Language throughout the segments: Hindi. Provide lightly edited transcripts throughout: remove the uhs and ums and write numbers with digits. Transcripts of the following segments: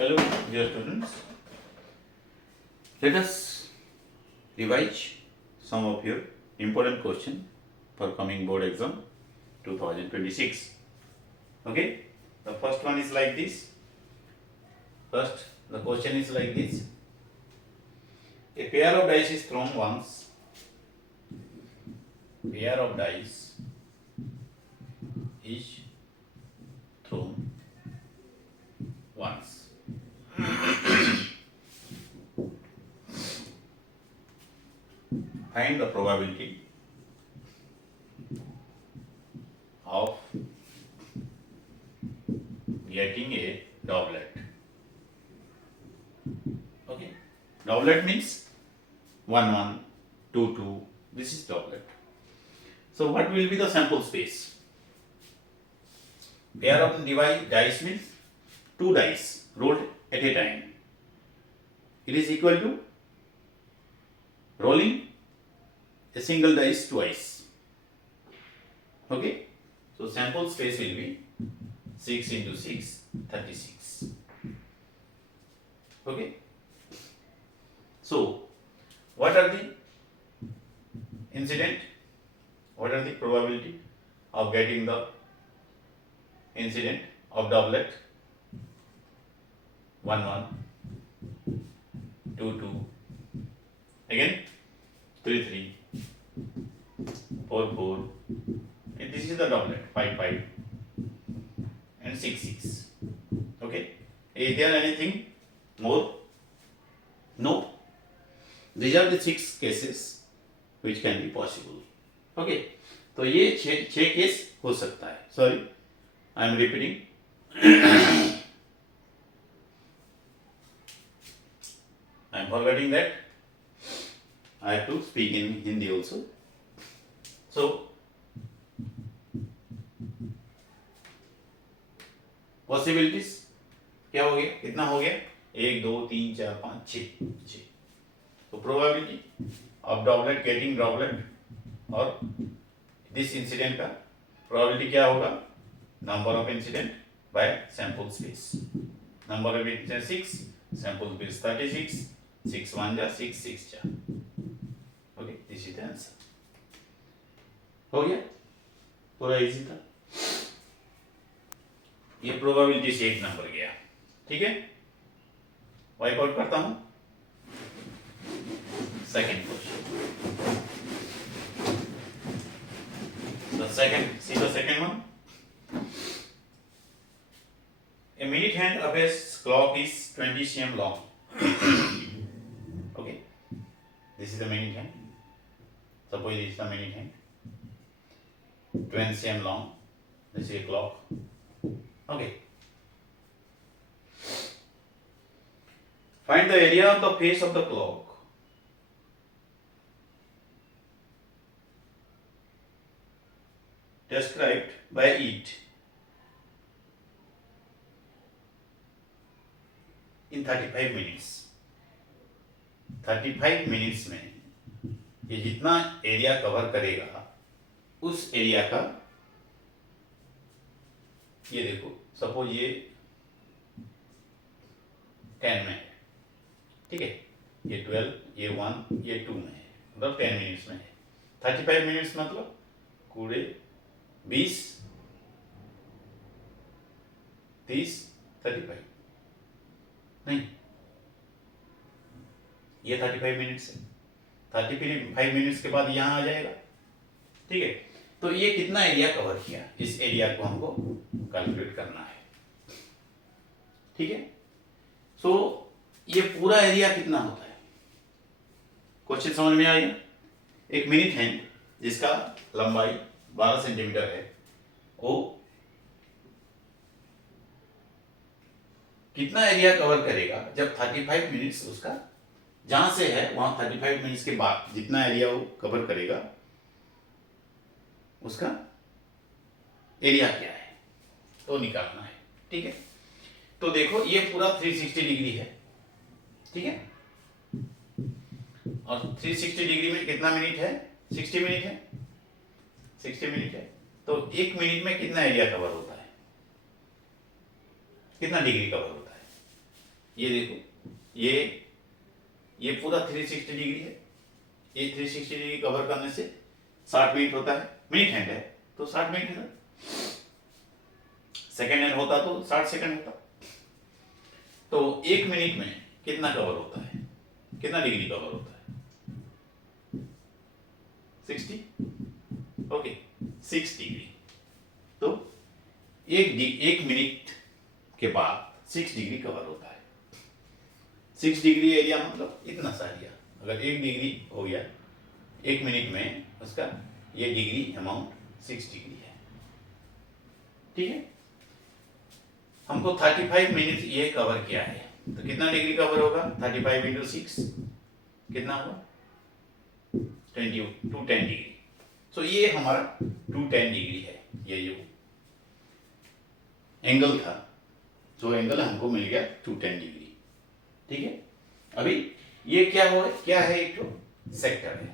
Hello, dear students. Let us revise some of your important question for coming board exam 2026. Okay, the first one is like this. First, the question is like this. A pair of dice is thrown once. Pair of dice is thrown once. Find the probability of getting a doublet. Okay, doublet means 1 1, 2 2. This is doublet. So what will be the sample space? Pair of dice means 2 dice rolled at a time. It is equal to rolling a single dice twice. Okay, so sample space will be 6 into 6, 36. Okay, so what are the incident? What are the probability of getting the incident of doublet? 1 1, 2 2, again 3 3, 4 4, and this is the doublet 5 5 and 6 6. Okay, is there anything more? No. These are the 6 cases which can be possible. Okay, तो ये 6 केस हो सकता है. Sorry, I am repeating. I am forgetting that I have to speak in Hindi also. So possibilities क्या हो गया? कितना हो गया? 1 2 3 4 5 6. तो probability of doublet getting doublet और this incident का probability क्या होगा? Number of incident by sample space. Number of incident 6, sample space 36, 6 1 जा 6 6 जा. Okay, this is the answer. हो गया? पूरा इजी था. ये प्रोबेबिलिटी से 1 नंबर गया. ठीक है, वाइप आउट करता हूं. Second question. See the second one. A minute hand of a clock is 20 cm long. Okay, this is the minute hand. Suppose this is the minute hand. 20 cm long. This is a clock. Okay. Find the area of the face of the clock. Described by it in 35 minutes. 35 minutes में ये जितना एरिया कवर करेगा उस एरिया का, ये देखो सपोज ये 10 में है. ठीक है, ये 12, ये 1, ये 2 में है, मतलब 10 मिनट्स में है. 35 मिनट्स मतलब पूरे 20 30 35 नहीं, ये 35 मिनट्स है. 35 मिनट्स के बाद यहाँ आ जाएगा. ठीक है, तो ये कितना एरिया कवर किया, इस एरिया को हमको कैलकुलेट करना है. ठीक है, सो ये पूरा एरिया कितना होता है? क्वेश्चन समझ में आएगा. एक मिनट है जिसका लंबाई 12 सेंटीमीटर है, वो कितना एरिया कवर करेगा जब 35 मिनट्स उसका जहां से है वहां 35 मिनट्स के बाद जितना एरिया वो कवर करेगा उसका एरिया क्या है तो निकालना है. ठीक है, तो देखो ये पूरा 360 डिग्री है. ठीक है, और 360 डिग्री में कितना मिनट है? 60 मिनट है. 60 मिनट है, तो 1 मिनट में कितना एरिया कवर होता है? कितना डिग्री कवर होता है? ये देखो, ये पूरा 360 डिग्री है। ये 360 डिग्री कवर करने से 60 मिनट होता है। मिनट हैंड है तो 60 मिनट है, सेकेंड हैंड होता तो 60 सेकंड होता। तो 1 मिनट में कितना कवर होता है, कितना डिग्री कवर होता है? 60। Okay, 6 degree. तो एक मिनट के बाद 6 डिग्री कवर होता है। 6 डिग्री एरिया मतलब इतना सा एरिया। अगर 1 डिग्री हो गया 1 मिनट में, उसका ये डिग्री अमाउंट 6 डिग्री है। ठीक है, हमको 35 मिनट ये कवर किया है, तो कितना डिग्री कवर होगा? 35 इंटू 6 कितना होगा? 210 डिग्री। सो ये हमारा 210 डिग्री है। ये जो एंगल था, जो एंगल हमको मिल गया 210 डिग्री। ठीक है, अभी ये क्या है? एक तो सेक्टर है।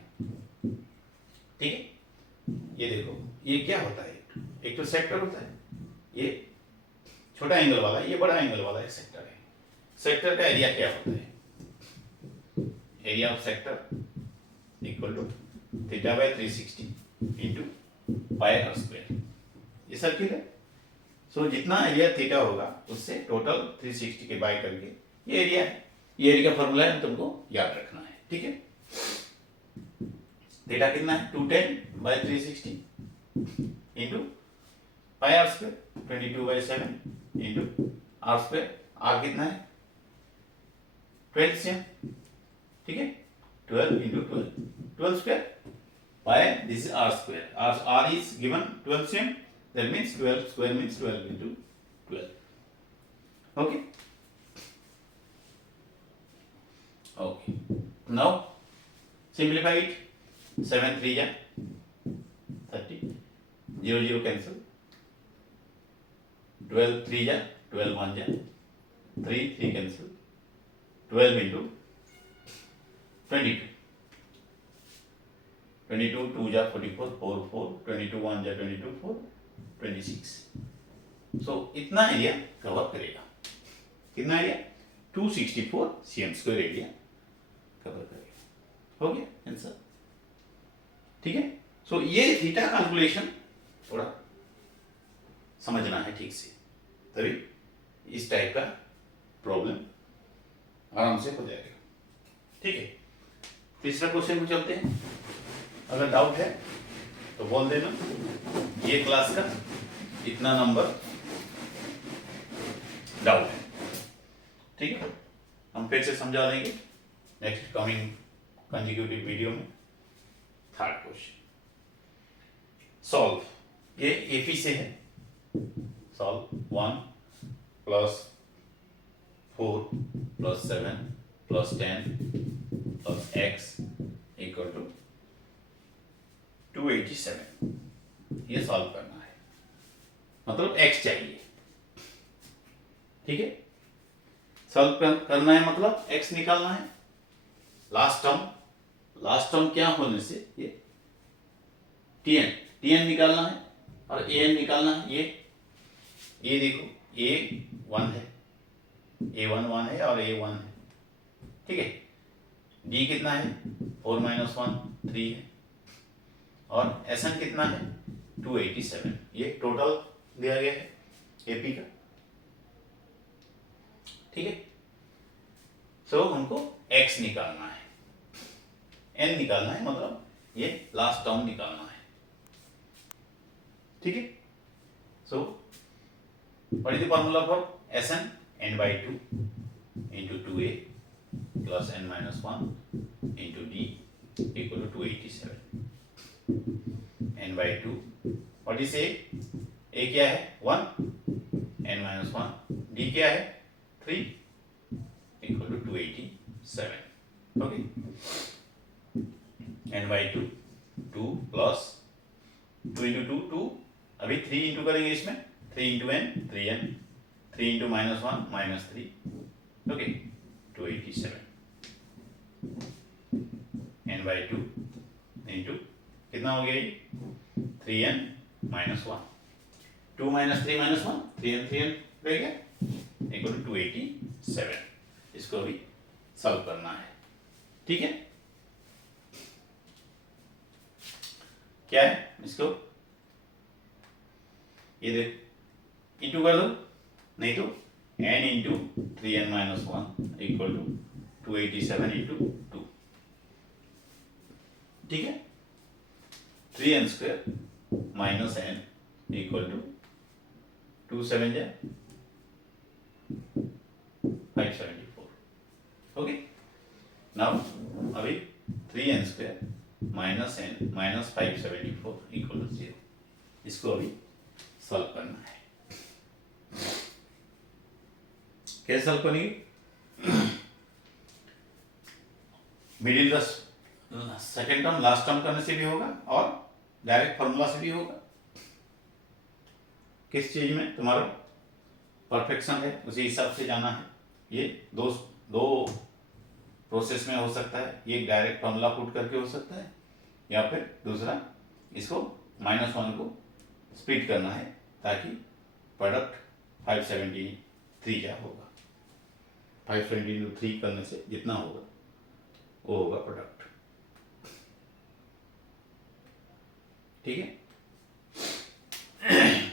ठीक है, ये देखो, ये क्या होता है? एक तो सेक्टर होता है, ये छोटा एंगल वाला, ये बड़ा एंगल वाला एक सेक्टर है। सेक्टर का एरिया क्या होता है? Area of sector equal to theta by 360 into pi R square. ये सर्किल है। सो जितना एरिया थीटा होगा उससे टोटल 360 के बाय करके ये एरिया है। ये एरिया का फॉर्मूला है, तुमको याद रखना है। ठीक है, थीटा कितना है? 210 by 360 into pi R square 22/7 into R square. R कितना है? 12 सेम। ठीक है, 12 into 12 square pi, this is R square. R is given 12 same, that means 12 square means 12 into 12. Okay, now simplify it. 7 3 ja 30, 0 0 cancel, 12 3 ja 12 1 ja 3 3 cancel, 12 into 22, 22 2 ja 44 4 4, 22 1 ja 22 4 26। सो इतना एरिया कवर करेगा। कितना area? 264 cm square area cover करेगा। हो गया आंसर। ठीक है, सो ये थीटा कैलकुलेशन थोड़ा समझना है ठीक से, तभी इस टाइप का प्रॉब्लम आराम से हो जाएगा। ठीक है, तीसरा क्वेश्चन को चलते हैं। अगर डाउट है तो बोल देना। ये क्लास का इतना नंबर डाउट है। ठीक है, हम फिर से समझा देंगे नेक्स्ट कमिंग कंसेक्यूटिव वीडियो में। Third question solve. ये एपी से है। Solve 1 + 4 + 7 + 10 + x = 287। ये सॉल्व करना है, मतलब x चाहिए। ठीक है, सॉल्व करना है मतलब x निकालना है। लास्ट टर्म क्या होने से ये tn निकालना है और an निकालना है। ये देखो, a1 है, a1 1 है और a1 है। ठीक है, d कितना है? 4 - 1 3 है और Sn कितना है? 287। ये टोटल दिया गया है एपी का। ठीक है, सो हमको x निकालना है, n निकालना है, मतलब ये लास्ट टर्म निकालना है। ठीक है, so what is the formula for Sn? n/2 into 2a plus n - 1 into d equal to 287। n/2, what is a? a क्या है? 1, n - 1, d क्या है? 3 equal to 287। Okay, n/2 2 plus 2 into 2 2, अभी 3 इंटू करेंगे इसमें, 3 into n 3n, 3 into -1 -3। Okay, 287 n/2 into कितना हो गया ये? 3n - 1, 2 - 3 - 1 3n रह गया, इक्वल टू 287। इसको भी सॉल्व करना है। ठीक है, क्या है इसको ये देख इंटू कर दो, नहीं तो n into 3n minus 1 equal to 287 into 2। ठीक है, 3n square minus n equal to 2 7 जा 574। ओके, नाउ अभी 3n square minus n minus 574 equal to 0, इसको अभी सॉल्व करना है। कैसे सॉल्व करेंगे? Middle the second term last term करने से भी होगा और डायरेक्ट फॉर्मूला से भी होगा। किस चीज में तुम्हारा परफेक्शन है उसी हिसाब से जाना है। ये दो प्रोसेस में हो सकता है, ये डायरेक्ट फॉर्मूला पुट करके हो सकता है, या फिर दूसरा इसको -1 को स्प्लिट करना है ताकि प्रोडक्ट 573 क्या होगा। 573 करने से जितना होगा वो होगा प्रोडक्ट। ठीक है,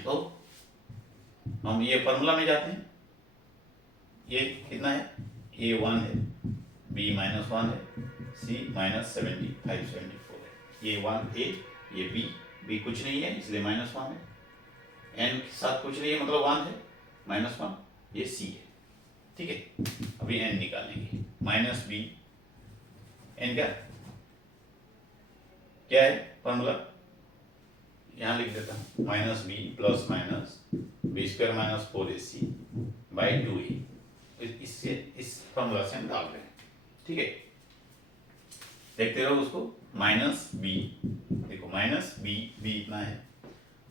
तो हम ये फॉर्मूला में जाते हैं। ये कितना है? A 1 है, B -1 है, C -70 574 है। ये 1 A, ये B कुछ नहीं है इसलिए -1 है, n के साथ कुछ नहीं है मतलब 1 है, -1, ये C है। ठीक है, अभी n निकालेंगे, -b n का क्या है फॉर्मूला, यहाँ लिख देता हूँ, -b plus minus b square minus 4ac by 2a। इससे इस फॉर्मूला से हम डाल रहे हैं। ठीक है, देखते रहो उसको, -b, देखो -b इतना है,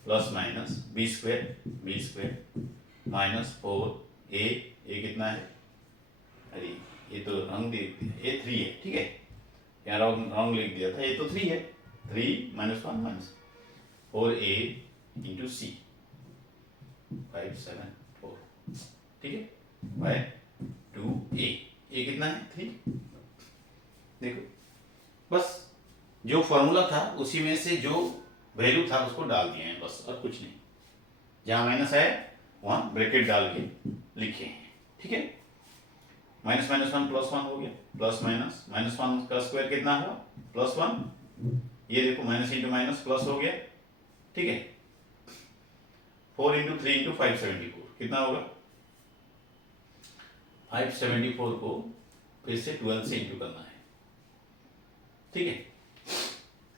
plus minus b square minus 4a कितना है, अरे ये तो रंग दे दिया, ये 3 है। ठीक है, यहाँ रंग लिख दिया था, ये तो 3 है, 3 -1 4a इंटू c 574। ठीक है, बाय 2a, ये कितना है 3। देखो बस जो फॉर्मूला था उसी में से जो वैल्यू था उसको डाल दिए हैं बस, और कुछ नहीं। जहाँ माइनस है वहाँ ब्रैकेट डाल के लिखे हैं। ठीक है, -1 +1 हो गया, प्लस -1 का स्क्वायर कितना हुआ +1, ये देखो माइनस इंटू माइनस प्लस हो गया। ठीक है, 4 इंटू 3 इंटू 574 कितना होगा, 574 को फिर से 12 से इंटू करना है। ठीक है,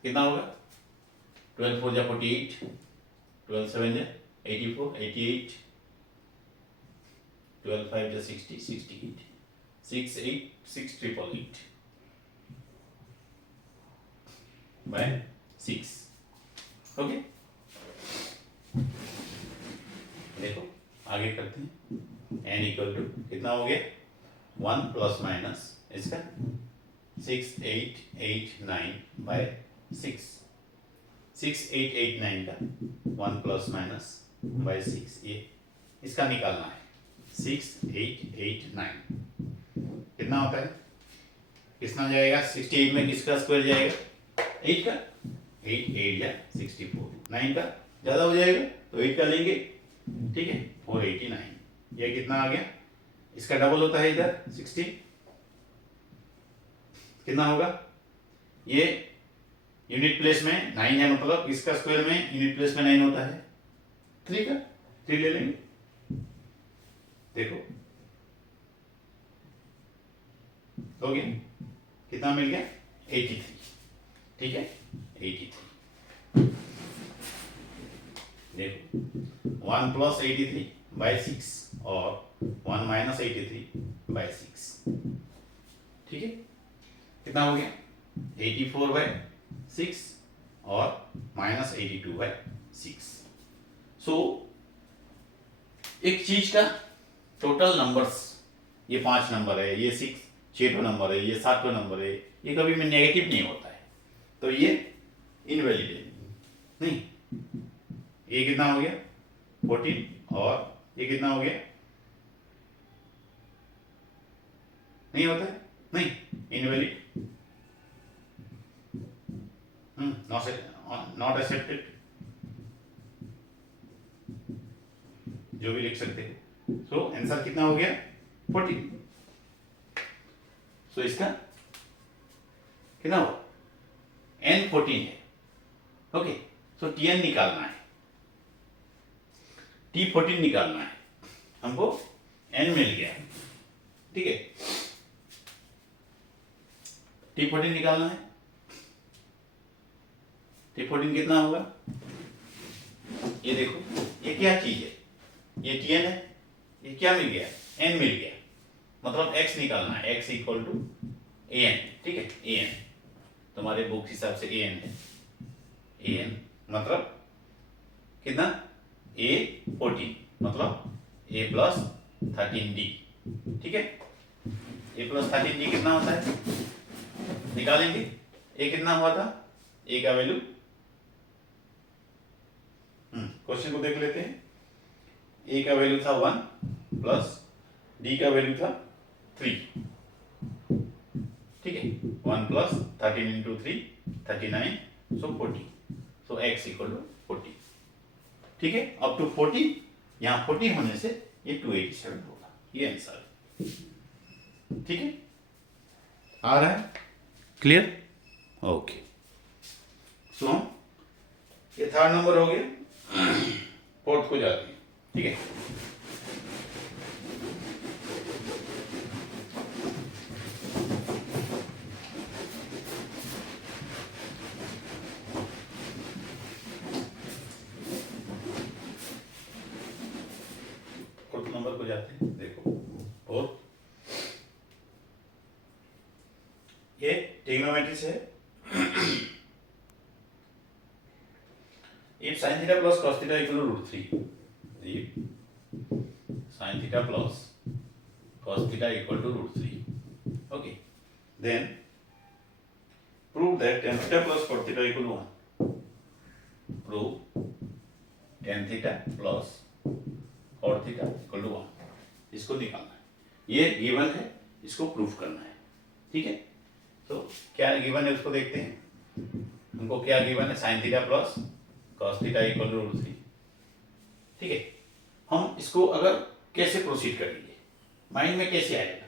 कितना होगा, 12 4 जा 48, 12 7 जा 84, 88, 12 5 जा 60, 68, 6 8 6 888 बाय 6। ओके, देखो आगे करते हैं, n इक्वल टू कितना हो गया, 1 प्लस माइनस इसका 6889 बाय 6, 6889 का 1 प्लस माइनस बाय 6, ये इसका निकालना है। 6889 कितना होता है, कितना जाएगा, 68 में किसका स्क्वायर जाएगा, 8 का, 8 8 या 64, 9 का ज़्यादा हो जाएगा तो 8 का लेंगे। ठीक है, 489, ये कितना आ गया, इसका डबल होता है इधर 16, कितना होगा, ये यूनिट प्लेस में 9 है, मतलब इसका स्क्वायर में यूनिट प्लेस में 9 होता है, 3 का 3 ले लेंगे। देखो हो गया, कितना मिल गया, 83। ठीक है, 83, देखो 1 प्लस 83 बाई 6 और 1 माइनस 83 बाई 6। ठीक है, कितना हो गया, 84 बाई 6 और माइनस 82 बाई 6। सो एक चीज का टोटल नंबर्स, ये 5 नंबर है, ये 6 नंबर है, ये 7 नंबर है, ये कभी में नेगेटिव नहीं होता है, तो ये इनवैलिड है नहीं। ये कितना हो गया 14 और ये कितना हो गया नहीं होता है, नहीं, इनवैलिड, नॉट एक्सेप्टेड, जो भी लिख सकते हैं। सो आंसर कितना हो गया 14। सो इसका कितना हो n 14 है। ओके, सो Tn निकालना है, T 14 निकालना है, हमको n मिल गया, ठीक है। T 14 निकालना है, T 14 कितना होगा, ये देखो ये क्या चीज है, ये Tn है, ये क्या मिल गया n मिल गया, मतलब x निकालना है, x इक्वल टू an, ठीक है, an तुम्हारे बुक हिसाब से an है, an मतलब कितना a 14 मतलब a प्लस 13d, ठीक है। a प्लस 13d कितना होता है निकालेंगे, a कितना हुआ था, a का वैल्यू, क्वेश्चन को देख लेते हैं। a का वैल्यू था 1 प्लस d का वैल्यू था 3, ठीक है, 1 plus 13 into 3 39, so 40, so x equal to 40, ठीक है। अप टू 40, यहाँ 40 होने से ये 287 होगा, ये आंसर, ठीक है, आ रहा है, क्लियर, ओके। सो हम ये थर्ड नंबर हो गया, फोर्थ को जाते हैं, ठीक है। फोर्थ नंबर को जाते हैं, देखो फोर्थ, ये ट्रिग्नोमेट्री से if sin theta plus cos theta equal to root 3, if sin theta plus cos theta equal to root 3, okay, then prove that tan theta plus cot theta equal to 1, prove tan theta plus cot theta equal to 1, इसको निकालना है, ये गिवन है, इसको प्रूफ करना है, ठीक है। तो क्या गिवन है उसको देखते हैं, हमको क्या गिवन है, sin theta plus cos theta equal to root 3, ठीक है। हम इसको अगर कैसे प्रोसीड करेंगे, माइंड में कैसे आएगा,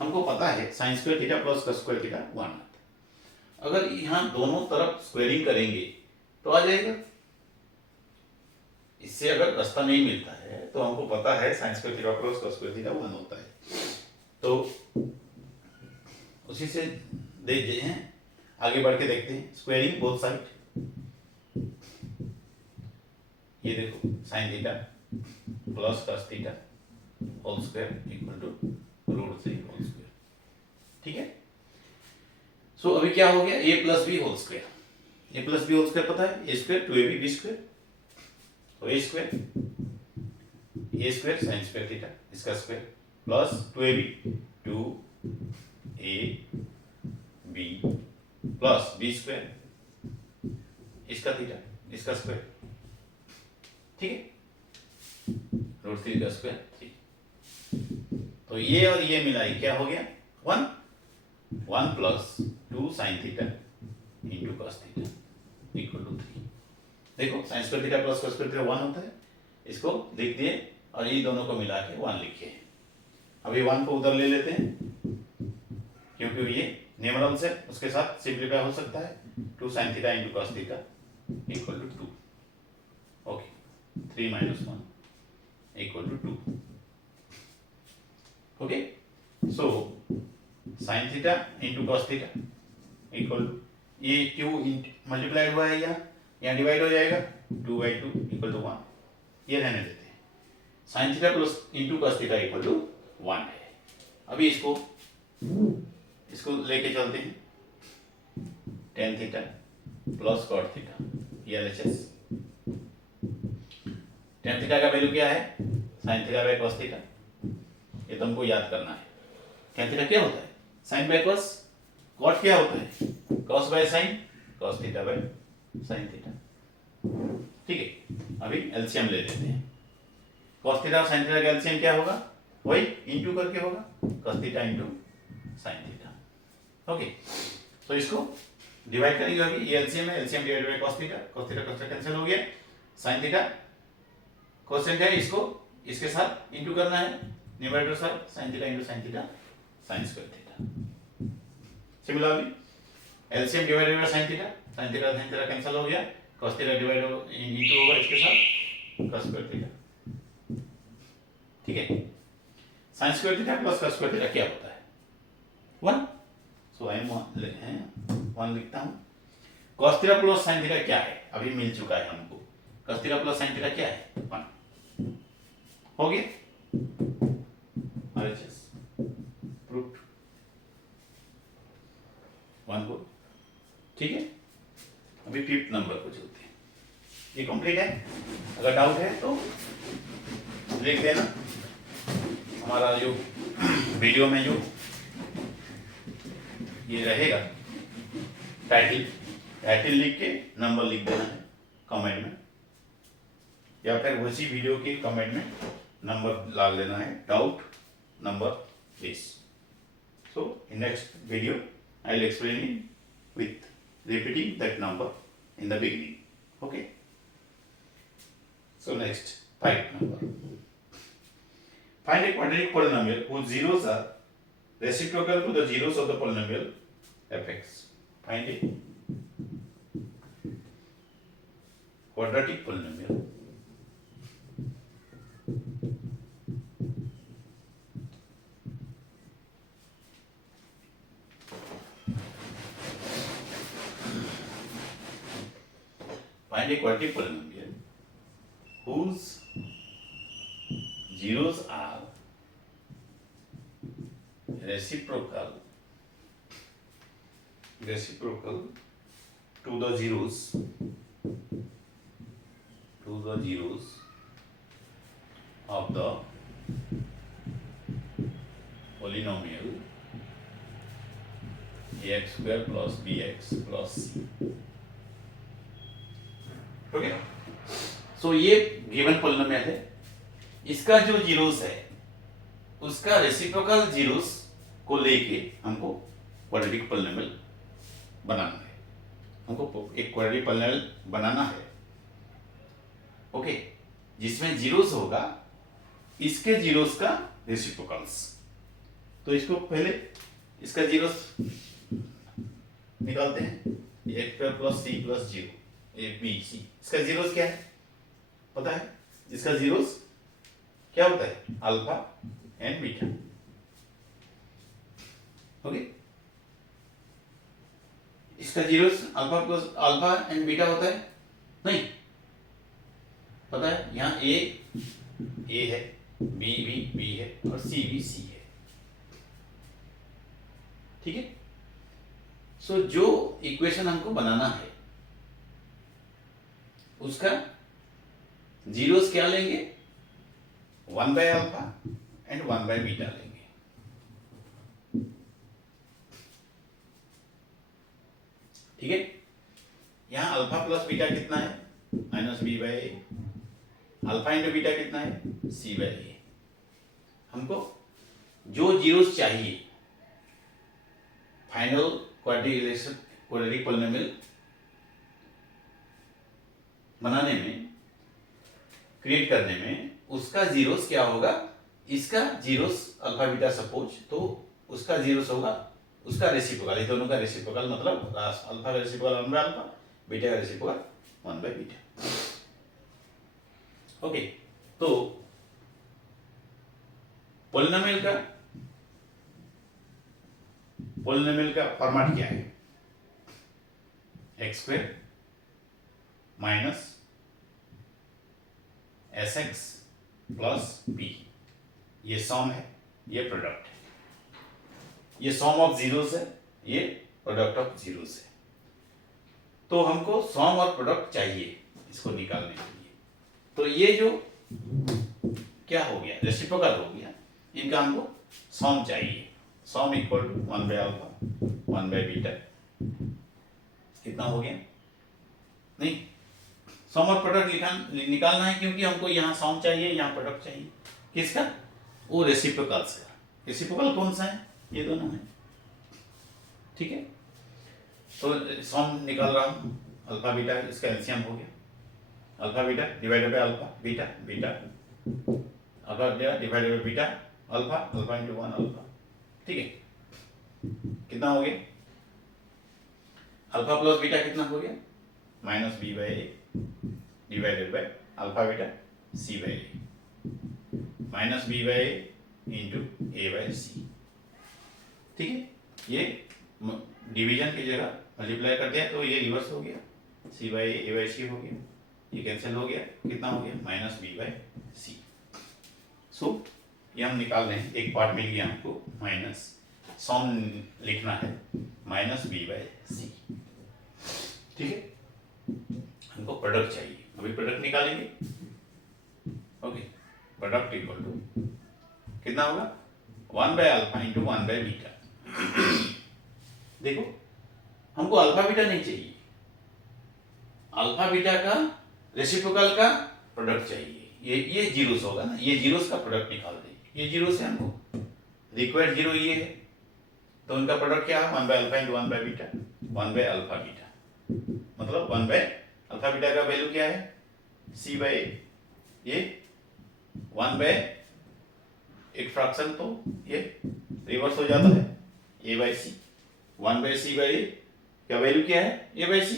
हमको पता है sign square theta plus cos square theta 1 आता है, अगर यहाँ दोनों तरफ स्क्वायरिंग करेंगे तो आ जाएगा, इससे अगर रास्ता नहीं मिलता है तो हमको पता है sign square theta plus cos square theta 1 होता है, तो उसी से देखते हैं, आगे बढ़ के देखते हैं, स्क्वायरिंग बोथ साइड, ये देखो sine theta plus cos theta whole square equal to root 3 whole square, ठीक है। सो अभी क्या हो गया, a plus B whole square, a plus B whole square पता है, a square 2ab b square, तो a square sine square theta इसका square plus 2ab 2ab plus b square इसका थीटा इसका स्क्वायर, ठीक है, रूट 3 का स्क्वायर 3, तो ये और ये मिलाई क्या हो गया 1 plus 2 sine theta into cos theta equal to 3, देखो sine square theta plus cos square theta 1 होता है, इसको लिख दिए और ये दोनों को मिला के 1 लिखे, अभी 1 को उधर ले लेते हैं क्योंकि ये न्यूमेरल्स है, उसके साथ सिंप्लीफाई हो सकता है, 2 sine theta into cos theta equal to 2, okay, 3 minus 1 equal to 2, okay, so sin theta into cos theta equal ये q मल्टीप्लाइड हुआ है, यहाँ डिवाइड हो जाएगा 2/2 equal to 1, ये रहने देते हैं, sin theta plus into cos theta equal to 1 है। अभी इसको लेके चलते हैं, tan theta plus cot theta, ये LHS, tan थीटा का वैल्यू क्या है, sin theta by cos theta, ये तुमको याद करना है, tan थीटा क्या होता है, sin बाय cos, cot क्या होता है, cos by sin, cos theta by sin theta, ठीक है। अभी एलसीएम ले लेते हैं, cos थीटा और sin थीटा का एलसीएम क्या होगा, वही इंटू करके होगा, cos theta into sine theta. Okay, तो इसको डिवाइड करेंगे अभी, ये एलसीएम है, LCM divide by cos theta, cos theta cos theta cancel हो गया, sin थीटा कोसेंट है, इसको इसके साथ इंटू करना है न्यूमरेटर साथ, sin theta into sin theta sin square theta. Similarly LCM divided by sin theta cancel हो गया, cos थीटा डिवाइड इंटू होगा इसके साथ cos स्क्वायर थीटा। ठीक है, sin square theta plus cos square theta क्या होता है 1, सो आई एम 1 लिखता हूं। cos theta plus sin theta क्या है, अभी मिल चुका है हमको, cos theta plus sin theta क्या है 1 हो गया, RHS प्रूव्ड 1 को। ठीक है, अभी फिफ्थ नंबर को चलते हैं, ये कंप्लीट है, अगर डाउट है तो लिख देना, हमारा जो वीडियो में जो ये रहेगा टाइटल लिख के नंबर लिख देना है कमेंट में, या फिर उसी वीडियो के कमेंट में नंबर डाल देना है, doubt number this. So in next video I will explain it with repeating that number in the beginning. Okay, so next 5th number, find a quadratic polynomial whose zeros are reciprocal to the zeros of the polynomial fx. Find a quadratic polynomial whose zeros are reciprocal to the zeros of the polynomial ax square plus bx plus c. Okay, so ये गिवन पॉलिनोमियल है, इसका जो जीरोस है उसका रेसिप्रोकल जीरोस को लेके हमको क्वाड्रेटिक पॉलिनोमियल बनाना है, हमको एक क्वाड्रेटिक पॉलिनोमियल बनाना है। ओके, जिसमें जीरोस होगा इसके जीरोस का रेसिप्रोकल्स, तो इसको पहले इसका जीरोस निकालते हैं, X square plus C plus zero A B C, इसका जीरोस क्या है पता है, इसका जीरोस क्या होता है अल्फा एंड बीटा। ओके, इसका जीरोस अल्फा एंड बीटा होता है नहीं पता है, यहाँ ए है, बी भी बी है और सी भी सी है। ठीक है, सो जो इक्वेशन हमको बनाना है उसका जीरोस क्या लेंगे 1 by alpha and 1 by beta लेंगे। ठीक है, यहां अल्फा प्लस बीटा कितना है माइनस बी बाय ए, अल्फा इंटू बीटा कितना है सी बाय ए। हमको जो जीरोस चाहिए फाइनल क्वाड्रेटिक पॉलिनोमियल बनाने में, क्रिएट करने में, उसका जीरोस क्या होगा, इसका जीरोस अल्फा बीटा सपोज, तो उसका जीरोस होगा उसका रेसिप्रोकल, ये दोनों का रेसिप्रोकल मतलब अल्फा का रेसिप्रोकल 1 बाय अल्फा, बीटा का रेसिप्रोकल 1 बाय बीटा। ओके, तो पॉलिनोमियल का फॉर्मेट क्या है, X square minus S X plus B, ये सम है, ये प्रोडक्ट है, ये सम ऑफ जीरोस है, ये प्रोडक्ट ऑफ जीरोस है। तो हमको सम और प्रोडक्ट चाहिए इसको निकालने के लिए, तो ये जो क्या हो गया रेसिप्रोकल हो गया, इनका हमको सम चाहिए, sum equal to 1 by alpha 1 by beta, कितना हो गया नहीं, सम और प्रोडक्ट निकालना है क्योंकि हमको यहाँ सम चाहिए यहाँ प्रोडक्ट चाहिए, किसका वो रेसिप्रोकल्स का। रेसिप्रोकल कौन सा है, ये दोनों है, ठीक है, तो सम निकाल रहा हूँ, अल्फा बीटा इसका एलसीएम हो गया, alpha beta divided by alpha beta, beta alpha divided by beta alpha, alpha into 1 alpha. ठीक है, कितना हो गया, अल्फा प्लस बीटा कितना हो गया, minus B by A divided by alpha beta C by A, minus B by A into A by C. ठीक है, ये डिवीजन की जगह मल्टीप्लाई कर दिया तो ये रिवर्स हो गया, सी बाई ए बाई सी हो गया, ये कैंसिल हो गया, कितना हो गया, माइनस बी बाई सी। सो ये हम निकाल रहे हैं, एक पार्ट मिल गया हमको, माइनस सम लिखना है माइनस बी बाई सी। ठीक है, हमको प्रोडक्ट चाहिए, अभी प्रोडक्ट निकालेंगे। ओके, प्रोडक्ट इक्वल टू कितना होगा, 1 by alpha into 1 by beta. देखो हमको अल्फा बीटा नहीं चाहिए, अल्फा बीटा का रेसिप्रोकल का प्रोडक्ट चाहिए। ये जीरोस होगा ना, ये जीरोस का प्रोडक्ट निकाल देंगे, ये जीरो से हमको रिक्वायर्ड जीरो ये है, तो उनका प्रोडक्ट क्या है, 1 by alpha into 1 by beta, 1 by alpha beta, मतलब 1 बाय अल्फा बीटा का वैल्यू क्या है, सी बाय ये 1 बाय एक फ्रैक्शन, तो ये रिवर्स हो जाता है A by C, 1 by C by क्या वैल्यू क्या है, ए बाई सी,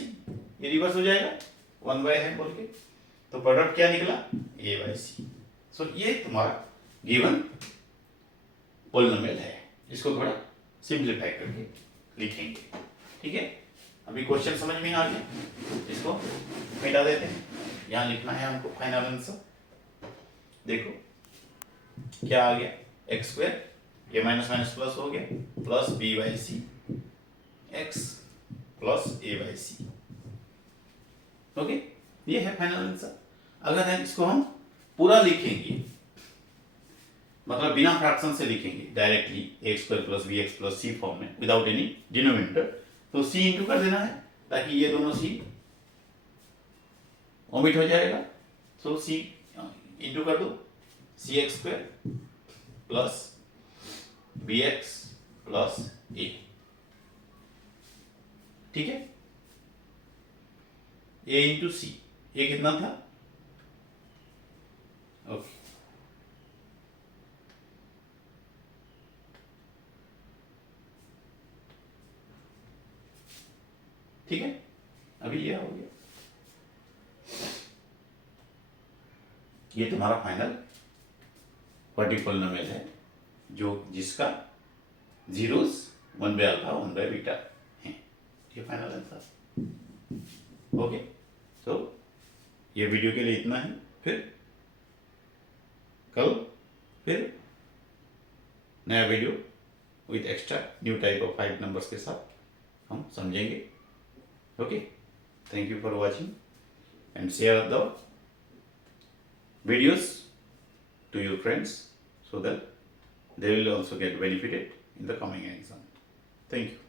ये रिवर्स हो जाएगा 1 बाय है बोल के, तो प्रोडक्ट क्या निकला, ए बाई सी। सो ये तुम्हारा गिवन पॉलिनोमियल है, इसको थोड़ा सिंप्लीफाई करके लिखेंगे। ठीक है, अभी क्वेश्चन समझ में आ गया, इसको मिटा देते हैं, यहाँ लिखना है हमको फाइनल आंसर। देखो क्या आ गया, एक्स स्क्वायर, ये माइनस माइनस प्लस हो गया, plus B by C X plus A by C. Okay, ये है फाइनल आंसर। अगर है इसको हम पूरा लिखेंगे, मतलब बिना फ्रैक्शन से लिखेंगे directly, X square plus B X plus C form में विदाउट एनी डिनोमिनेटर, तो सी इंटू कर देना है ताकि ये दोनों सी ओमिट हो जाएगा। सो सी इंटू कर दो, C X square plus B X plus A. ठीक है, ए इंटू सी, ये कितना था, ओके ठीक है, अभी ये हो गया, ये तुम्हारा फाइनल क्वाड्रेटिक पॉलिनोमियल है, जो जिसका zeros 1 by alpha 1 by beta है, ये फाइनल आंसर। ओके, सो ये वीडियो के लिए इतना है, फिर नया video with extra new type of 5 numbers के साथ हम समझेंगे। Okay, thank you for watching and share the videos to your friends so that they will also get benefited in the coming exam. Thank you.